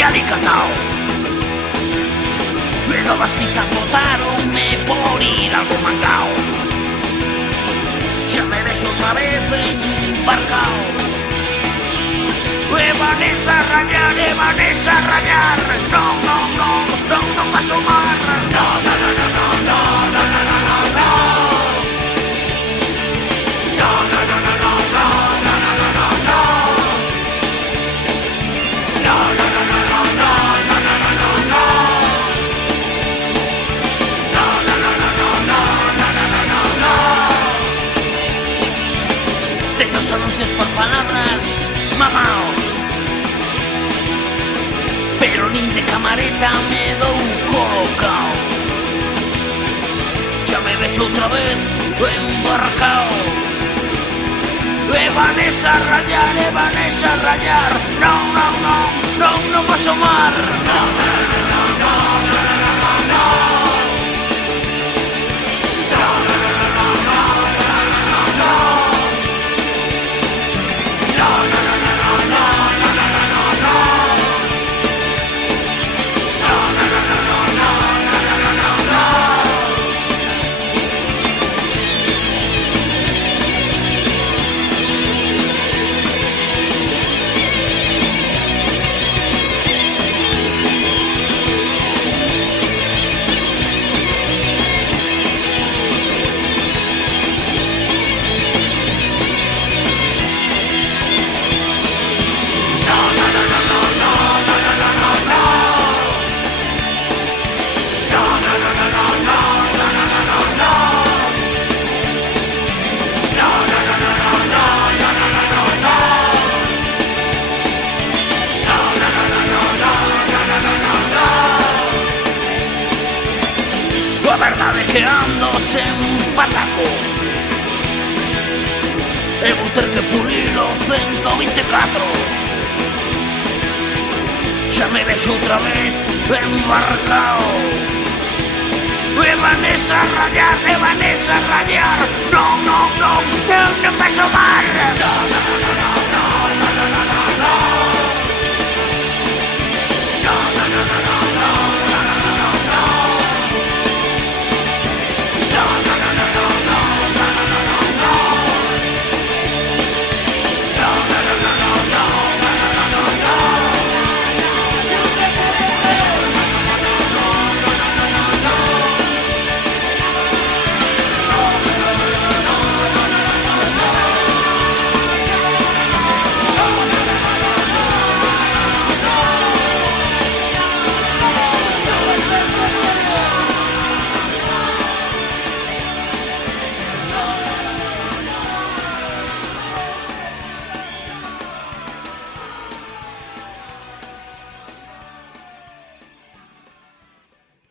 ya di catao. Luego las pizzas botaronme por ir algo mangao. Ya me ves otra vez embarcao. Vanessa a rayar, Vanessa a rayar. No, no, no, no, no paso más. No, no, no, no, no, no, no, no, no, no, no. No, no, no, no, no, no, no, no, no, no, no. No, no, no, no, no, no, no, no, no, no, no. No, no, no, no, no, no, no, no, no, no. Tengo anuncios por palabras, mamaos. Pero ni de camareta me dou un colocao. Ya me ves otra vez embarcao. Vanessa a rayar, Vanessa a rayar. No, no, no, no, no paso mar. No, no, no, no, no, no, no, no, no. No, no, no, no, no, no, no, no. No, no, no, no, no, no, no, no, no, no. No, no, no, no, no, no, no, no, no, no. A verdade que ando sen pataco. E vou ter que pulir o 124. Xa me vexo outra vez embarcao. E Vanessa a rayar, e Vanessa a rayar. Non, non, non, non, non paso mar. Non, non, non, non, non.